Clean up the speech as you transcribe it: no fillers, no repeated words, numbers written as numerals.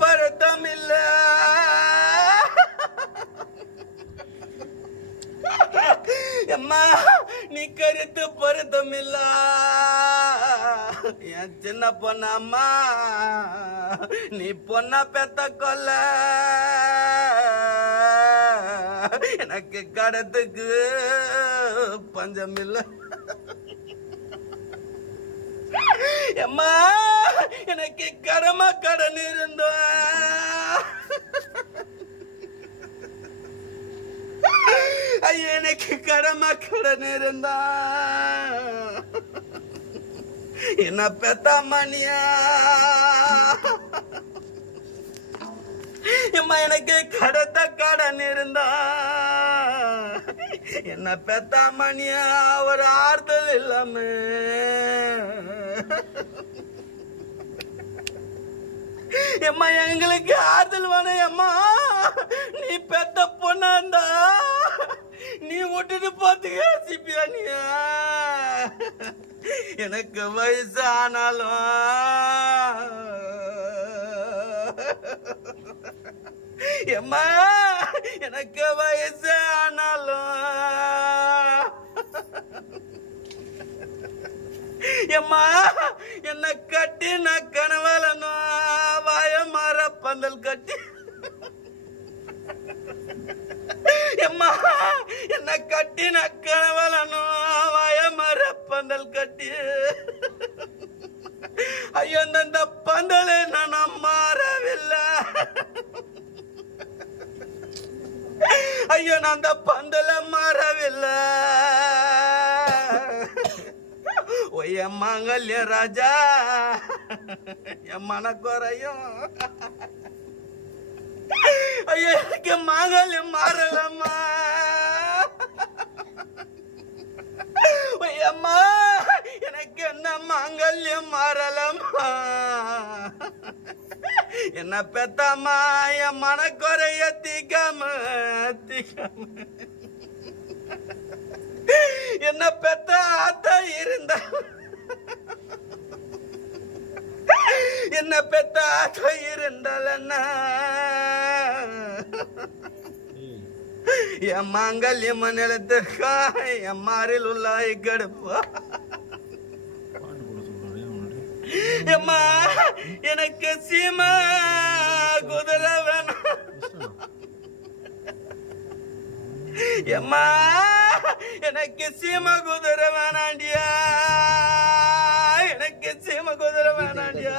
பரத்தமில்ல அம்மா நீ கருத்து பொருத்தமில்ல என் சின்ன பொண்ணம்மா நீ பொண்ணா பெத்த கொல்ல எனக்கு கடத்துக்கு பஞ்சமில்ல அம்மா எனக்கு கடமை கடன் இருந்தோம் ஐயா எனக்கு கடமை கடன் இருந்தா என்ன பெத்த மணியா அம்மா எனக்கு கடத்த கடன் இருந்தா என்ன பெத்த மணியா ஒரு ஆறுதல் இல்லாம அம்மா எங்களுக்கு ஆறுதல் வேணும் அம்மா நீ பெத்த பொண்ணாண்டா நீ விட்டுட்டு போத்துக்க யோசிப்பியா நீ எனக்கு வயசு ஆனாலும் அம்மா எனக்கு வயசு ஆனாலும் அம்மா என்ன கட்டி நான் கனவலனும் வாய மாற பந்தல் கட்டி அம்மா என்ன கட்டி நான் கனவலனும் வாய மாற பந்தல் கட்டி ஐயோ அந்த பந்தலை நான் மாறவில்லை ஐயோ நான் அந்த பந்தலை மாறவில்லை என் மாங்கல்ய ராஜா என் மனக்குறையும் ஐயோ எனக்கு மாங்கல்யம் மாறலம்மா அம்மா எனக்கு என்ன மாங்கல்யம் மாறலம்மா என்ன பெத்தாமா என் மனக்குறைய தீக்காம என்ன பெத்த ஆத்தா இருந்தா என்ன பெத்த ஆத்தா இருந்தாலன்னா என் மாங்கல்யம் நிலத்திற்கா என் மாறில் உள்ளாய் கடுப்பா அம்மா எனக்கு சீமா குதிரை வேணும் அம்மா எனக்கு சீம குதிரை வேணாண்டியா எனக்கு சீம குதிரை வேணாண்டியா